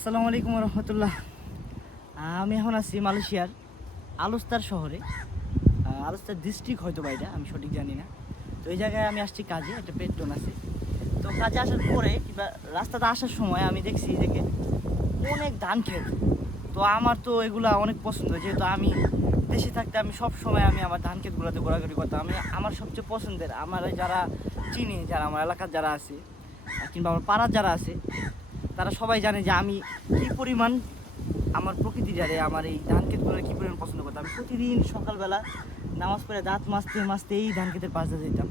আসসালামু আলাইকুম রহমতুল্লাহ। আমি এখন আছি মালয়েশিয়ার আলুস্তার শহরে। আলুস্তার ডিস্ট্রিক্ট হয়তো বা এটা, আমি সঠিক জানি না। তো এই জায়গায় আমি আসছি কাজে, একটা পেট্রোল আছে। তো কাজে আসার পরে কিংবা রাস্তাতে আসার সময় আমি দেখছি এদিকে অনেক ধান ক্ষেত। তো আমার তো এগুলা অনেক পছন্দ, যেহেতু আমি দেশে থাকতে আমি সব সময় আমার ধান ক্ষেতগুলোতে ঘোরাঘুরি করতাম। আমার সবচেয়ে পছন্দের, আমার যারা চিনি, যারা আমার এলাকার যারা আছে কিংবা আমার পাড়ার যারা আছে, তারা সবাই জানে যে আমি কী পরিমাণ আমার প্রকৃতি জানে, আমার এই ধান ক্ষেতগুলো কী পরিমাণ পছন্দ করতাম। আমি প্রতিদিন সকালবেলা নামাজ পড়ে দাঁত মাজতে মাজতে এই ধান ক্ষেতের পাশে যেতাম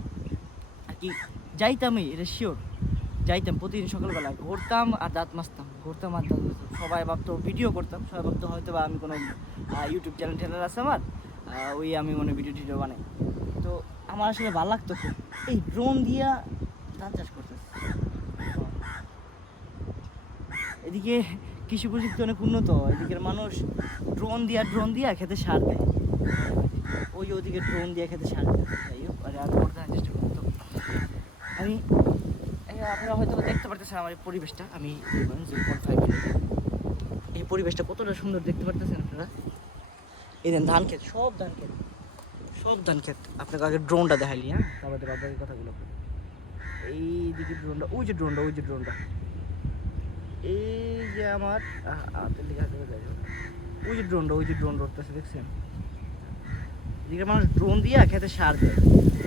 আর কি। যাইতামই, এটা শিওর, যাইতাম প্রতিদিন সকালবেলা, ঘুরতাম আর দাঁত মাজতাম, ঘুরতাম আর দাঁত মাজতাম। সবাই ভাবতো ভিডিও করতাম, সবাই ভাবতো হয়তো বা আমি কোনো ইউটিউব চ্যানেল আছে আমার, ওই আমি মনে ভিডিও টিডিও বানাই। তো আমার আসলে ভালো লাগতো খুব এই ড্রোন দিয়া ধান চাষ করতেছে। এদিকে কৃষি প্রযুক্তি অনেক উন্নত, এদিকের মানুষ ড্রোন দিয়া খেতে সার দেয়। ওদিকে ড্রোন দিয়ে খেতে সার দেয়। যাই হোক, আর করতে চেষ্টা করতো আমি। আপনারা হয়তো দেখতে পারতেছেন আমার এই পরিবেশটা, আমি এই পরিবেশটা কতটা সুন্দর দেখতে পারতেছেন আপনারা। এই দেন ধান ক্ষেত, সব ধান ক্ষেত, সব ধান ক্ষেত। আপনাকে আগে ড্রোনটা দেখাইলি, হ্যাঁ, তারপরে বাকি কথাগুলো। এই দিকে ড্রোনটা, ওই যে ড্রোনটা, এই যে আমার ওই যে ড্রোন উঠতেছে, দেখছেন? এদিকে মানুষ ড্রোন দিয়ে খেতে সার দেয়।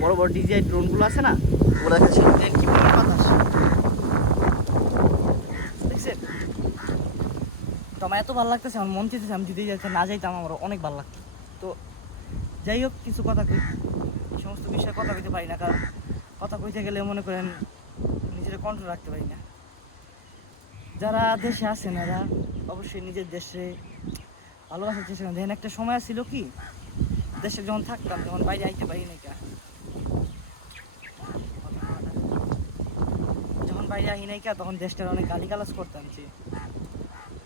বড় বড় ডিজিআই ড্রোনগুলো আছে না, ওরা খেতে সার দেয়। কি পরিমাণ বাতাস দেখছেন? তো আমার এত ভালো লাগতেছে, আমার মন চেয়েছে আমি দিতেই যাচ্ছি, না যাইতাম আমার অনেক ভালো লাগতো। তো যাই হোক, কিছু কথা কই, এই সমস্ত বিষয়ে কথা কইতে পারি না, কারণ কথা কইতে গেলে মনে করেন নিজেরা কন্ট্রোল রাখতে পারি না। যারা দেশে আছেন এরা অবশ্যই নিজের দেশে ভালোবাসার চেষ্টা করেন। দেখেন, একটা সময় ছিল কি, দেশে যখন থাকতাম, যখন বাইরে আইতে পারি না, যখন বাইরে আহি নাই তখন দেশটার অনেক গালিগালাজ করতাম যে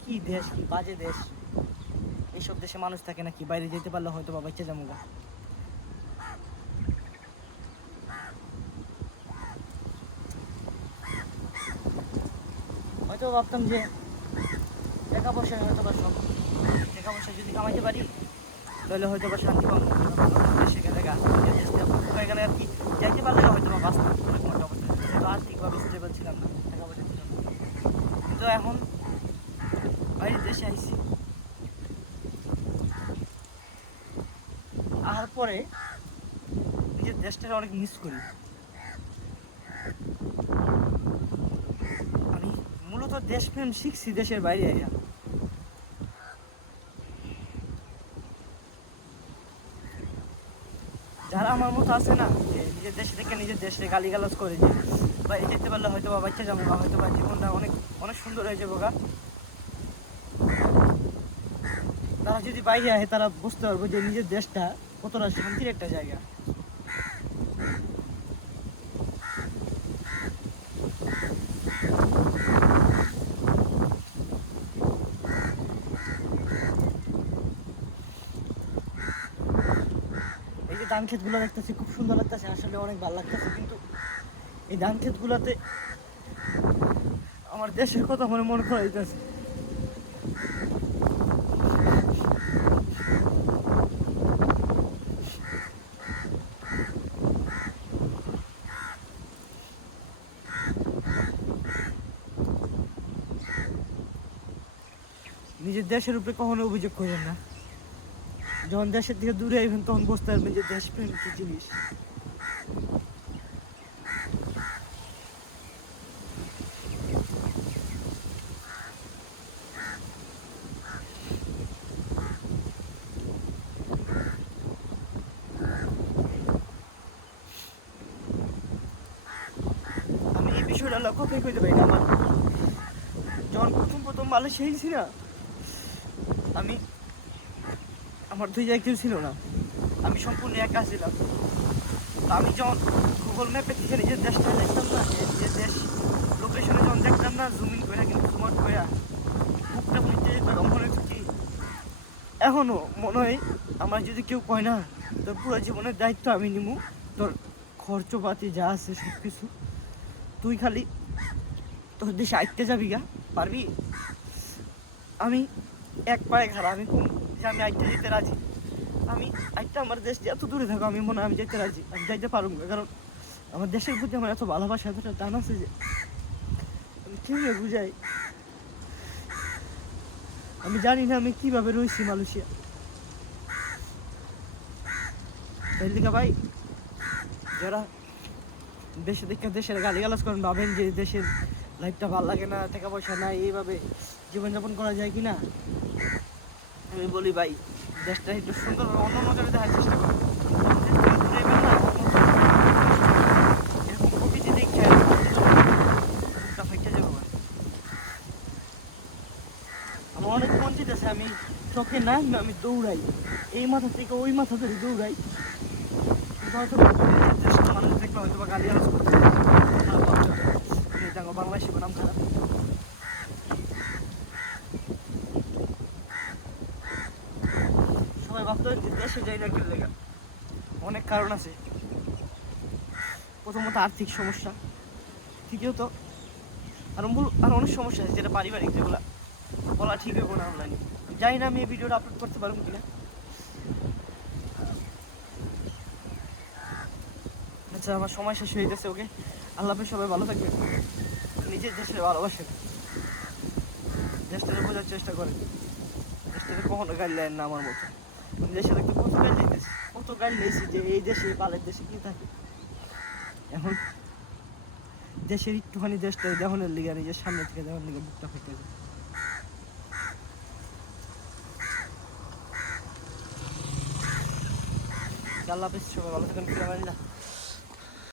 কি দেশ, কি বাজে দেশ, এইসব দেশে মানুষ থাকে নাকি, বাইরে যেতে পারলে হয়তো বা বাচ্চা যাবো গা। হয়তো ভাবতাম যে টাকা পয়সা হয়তো বা সব, টাকা পয়সা যদি কামাইতে পারি তাহলে হয়তো বা শান্তি পাবো, দেশে গেলে হয়ে গেলে আর কি, যাইতে পারলে হয়তো বা বাঁচতাম অনেক মতো অবস্থা। যেহেতু আর্থিকভাবে স্টেবল ছিলাম না, টাকা পয়সা ছিলাম না, কিন্তু এখন বাইরে দেশে আইসি, আসার পরে নিজের দেশটাকে অনেক মিস করি। আমি মূলত দেশপ্রেম শিখছি দেশের বাইরে আইয়া। যারা আমার মতো আছে না, যে নিজের দেশে থেকে নিজের দেশে গালিগালাজ করে যে বাইরে যেতে পারলে হয়তো বা বাচ্চা যাবো, বা হয়তো বা জীবনটা অনেক অনেক সুন্দর হয়ে যাবো গা, তারা যদি বাইরে আসে তারা বুঝতে পারবো যে নিজের দেশটা কতটা শান্তির একটা জায়গা। এই যে ধান ক্ষেতগুলো দেখতেছি খুব সুন্দর লাগতেছে, আসলে অনেক ভালো লাগতেছে, কিন্তু এই ধান ক্ষেতগুলোতে আমার দেশের কথা মনে করাইতেছে। নিজের দেশের উপরে কখনো অভিযোগ করেন না, যখন দেশের থেকে দূরে আইবেন তখন বুঝতে পারবেন যে দেশপ্রেম কি জিনিস। আমি এই বিষয়টা লক্ষ্য করতে পারি না। আমার যখন প্রথম মালয়েশিয়া ছিল না, আমি আমার দুই জায়গায় কেউ ছিল না, আমি সম্পূর্ণ একা ছিলাম। তো আমি যখন গুগল ম্যাপে থেকে নিজের দেশটা দেখতাম না, নিজের দেশ লোকেশনে যখন দেখতাম না, জুমিং করে কিন্তু জুমার করে বুকটা ফুটতে যেত, মনে হচ্ছে কি এখনো মনে হয় আমার যদি কেউ কয় না তোর পুরো জীবনের দায়িত্ব আমি নিবো, তোর খরচপাতি যা আছে সব কিছু তুই খালি তোর দেশে আইতে যাবি গা, পারবি? আমি এক পায়ে খারাপ, আমি কম যে আমি আইটা যেতে রাজি। আমি আইটা আমার দেশ এত দূরে থাকো, আমি মনে হয় আমি যেতে রাজি, আমি যাইতে পারবো না। কারণ আমার দেশের প্রতি আমার এত ভালোবাসা, এতটা টান আছে যে আমি কীভাবে বুঝাই। আমি জানি না আমি কীভাবে রয়েছি মালয়েশিয়া। এর দিকে ভাই যারা দেশে দেখে দেশের গালিগালাজ করেন, ভাবেন যে দেশের লাইফটা ভালো লাগে না, টাকা পয়সা নাই, এইভাবে জীবনযাপন করা যায় কি না, আমি বলি ভাই দেশটা একটু সুন্দরভাবে অন্য নজরে দেখার চেষ্টা করো। এরকম প্রকৃতি দেখে ফাইটে যাবো। আমার অনেক মন চেয়েছে আমি চোখে না আমি দৌড়াই, এই মাথা থেকে ওই মাথা ধরে দৌড়াই, কিন্তু হয়তো দেশের মানুষ দেখলে হয়তো বা গালি আলোচ করতে বাংলাদেশি নাম খারাপ। সবাই ভাবতে দেশে যাই না কেন লেগা, অনেক কারণ আছে। প্রথমত আর্থিক সমস্যা, তৃতীয়ত আর অনেক সমস্যা আছে যেটা পারিবারিক, যেগুলো বলা ঠিক হইব না অনলাইনে। জানি না আমি এই ভিডিওটা আপলোড করতে পারবো কিনা। আচ্ছা আমার সময় শেষ হয়ে গেছে, ওকে আল্লাহ হাফেজ, সবাই ভালো থাকবেন, নিজের দেশে ভালোবাসেন, দেশটাকে বোঝার চেষ্টা করেন, দেশটাকে কখনো গাড়ি নেন না আমার মতো। আমি দেশে থাকতে কত গাড়ি নিতেছি, কত গাড়ি নিয়েছি যে এই দেশে পালের দেশে কি থাকে। এখন দেশের একটুখানি দেশটা দেখানোর লিগে, নিজের সামনে থেকে দেখানোর লিগে বুকটা ফেটে যায়। আল্লাহ হাফেজ, সবাই ভালো থাকেন, ফিরে